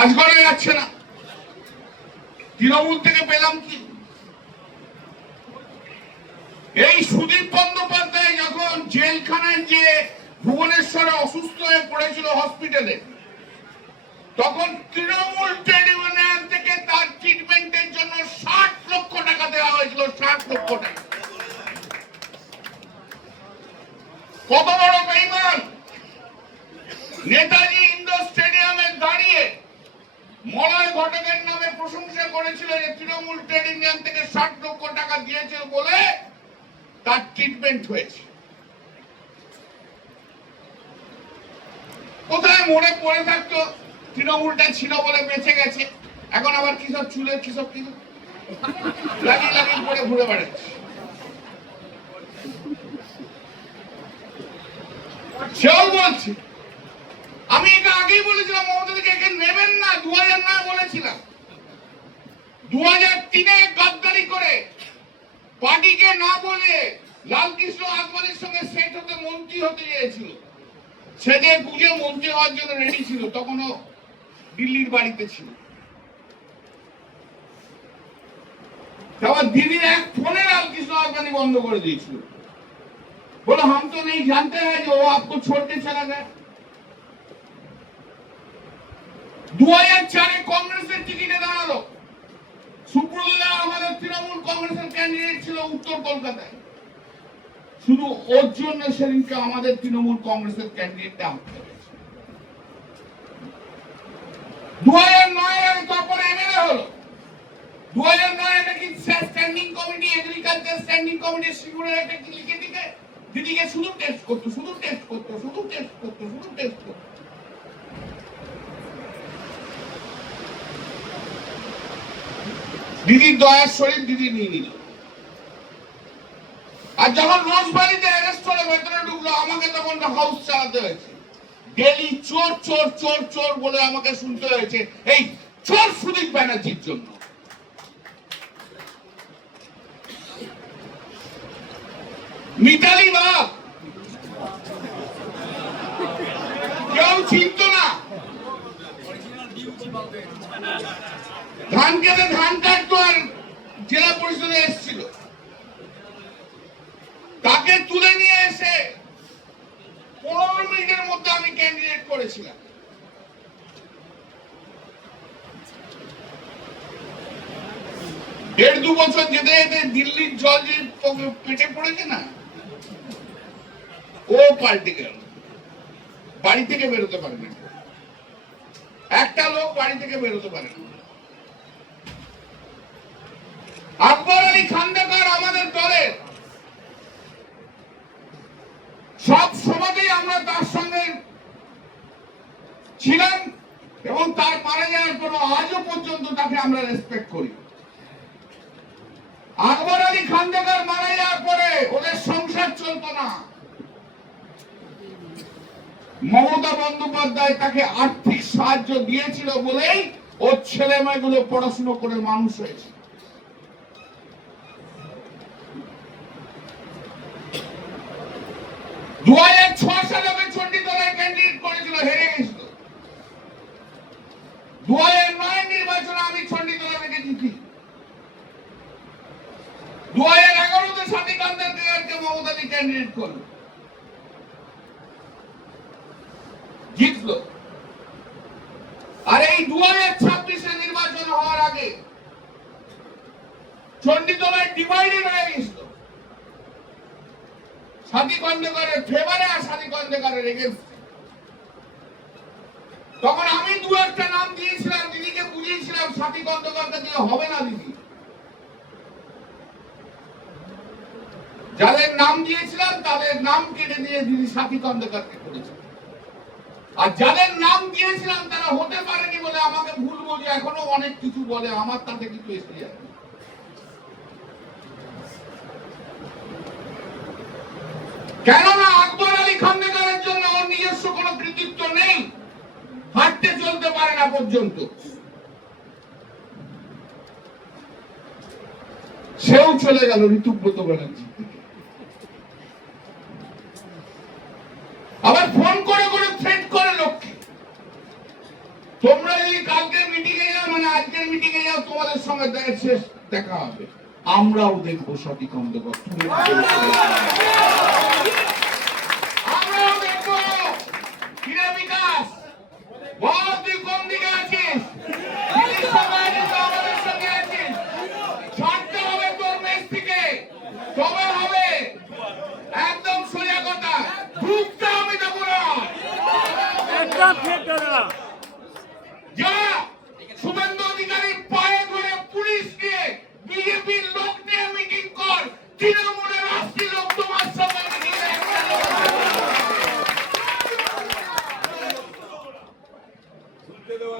কাজ করা যাচ্ছে না। তৃণমূল থেকে পেলাম কি? এই সুদীপ বন্দ্যোপাধ্যায় যখন জেলখানায় যে ভুবনেশ্বরে অসুস্থ হয়ে পড়েছিল হসপিটালে, তখন তৃণমূল ট্রেড ইউনিয়ন থেকে তার ট্রিটমেন্টের জন্য 60 লক্ষ টাকা দেওয়া হয়েছিল। 60 লক্ষ টাকা। কত বড় বেঈমান! নেতাজি ইন্ডোর স্টেডিয়ামে দাঁড়িয়ে মলয় ঘটকের নামে প্রশংসা করেছিল যে তৃণমূল ট্রেড ইউনিয়ন থেকে 60 লক্ষ টাকা দিয়েছে বলে তার ট্রিটমেন্ট হয়েছে। কোথায় মরে পড়ে থাকতো, তৃণমূলটা ছিল বলে বেঁচে গেছে। এখন আবার কিসব চুলের কিসব লাগিয়ে লাগিয়ে পড়ে ঘুরে বেড়াচ্ছে। সেও বলছে, আমি এটা আগেই বলেছিলাম মমতা দিকে একে নেবেন না, 2000 না বলেছিলাম। 2003-এ গাদ্দারি করে পার্টিকে না বলে লালকৃষ্ণ আদবানির সঙ্গে সেট হতে মন্ত্রী হতে চেয়েছিল। সেজে বুঝে মন্ত্রী হওয়ার জন্য রেডি ছিল, তখনও দিল্লির বাড়িতে ছিল। দিদির এক ফোনে লালকৃষ্ণ আদবানি বন্ধ করে দিয়েছিল, বলো हम तो नहीं जानते हैं जो वो आपको छोड़ के चला गया। 2004-এ কংগ্রেসের টিকিটে দাঁড়ালো। সুব্রতদা আমাদের তৃণমূল কংগ্রেসের ক্যান্ডিডেট ছিল উত্তর কলকাতায়। শুধু ওর জন্য সেদিনকে আমাদের তৃণমূল কংগ্রেসের ক্যান্ডিডেটটা আটকে গেছে। 2009-এ তারপরে এমএলএ হলো। 2009-এ কি standing committee, agriculture standing committee সিঙ্গুরের একটা কি লিখে দিকে দিদিকে শুধু টেস্ট করতো, শুধু টেস্ট করতো, শুধু টেস্ট করতো, শুধু টেস্ট করতো। দিদির দয়ার শরীর দিদি নিয়ে নিল। আর যখন রোজবাড়িতে অ্যারেস্ট করে ভেতরে ঢুকলো, আমাকে তখন হাউস চালাতে হয়েছে। ডেলি চোর চোর চোর চোর বলে আমাকে শুনতে হয়েছে, এই চোর সুদীপ ব্যানার্জির জন্য। মিতালি বাপ কেউ চিনত না। ধান কেটে ধান কাটতো আর জেলা পরিষদে এসেছিল, তাকে তুলে নিয়ে এসে 15 মিনিটের মধ্যে আমি ক্যান্ডিডেট করেছিলাম। দেড় দু বছর যেতে যেতে দিল্লির জল যে পেটে পড়েছে না, ও পাল্টে গেল। বাড়ি থেকে বেরোতে পারে না, একটা লোক বাড়ি থেকে বেরোতে পারে না। আকবর আলী খান্ডেকার আমাদের দলের, সব সমাজেই আমরা তার সঙ্গে ছিলাম এবং তার মারা যাওয়ার পর আজও পর্যন্ত তাকে আমরা রেসপেক্ট করি। আকবর আলী খান্ডেকার মারা যাওয়ার পরে ওদের সংসার চলত না। মমতা বন্দ্যোপাধ্যায় তাকে আর্থিক সাহায্য দিয়েছিল বলেই ওর ছেলে মেয়েগুলো পড়াশুনো করে মানুষ হয়েছে। দু 2006 সালে ওকে চণ্ডীতলায় ক্যান্ডিডেট করেছিল, হেরে গেছিল। 2009 নির্বাচনে আমি চণ্ডীতলা থেকে জিতি। 2011-তে সাথী কান্দারকে মমতাদি ক্যান্ডিডেট করলো, জিতলো। আর এই 2026-এ নির্বাচন হওয়ার আগে চণ্ডীতলায় ডিভাইডেড হয়ে গেছিল, সাথী কন্দেকারের ফেভারে আর সাথী কন্দেকারের এগেইনস্টে। তখন আমি দু একটা নাম দিয়েছিলাম, দিদিকে বুঝিয়েছিলাম সাথী কন্দেকারকে দিয়ে হবে না দিদি। যাদের নাম দিয়েছিলাম তাদের নাম কেটে দিয়ে দিদি সাথী কন্দেকারকে করেছে। আর যাদের নাম দিয়েছিলাম তারা হতে পারেনি বলে আমাকে ভুল বোঝে, এখনো অনেক কিছু বলে, আমার তাতে কিছু এসে যায়। কেননা আকবর আলী খান্ডেকারের জন্য ওর নিজস্ব কোনো কৃতিত্ব নেই, হাঁটতে চলতে পারে না পর্যন্ত। সেও চলে গেল ঋতুব্রত ব্যানার্জি। আবার ফোন করে করে থ্রেট করে লোককে, তোমরা যদি কালকে মিটিং এ যাও, মানে আজকের মিটিং এ যাও, তোমাদের সঙ্গে শেষ দেখা হবে। আমরাও দেখবো সঠিক অন্ধ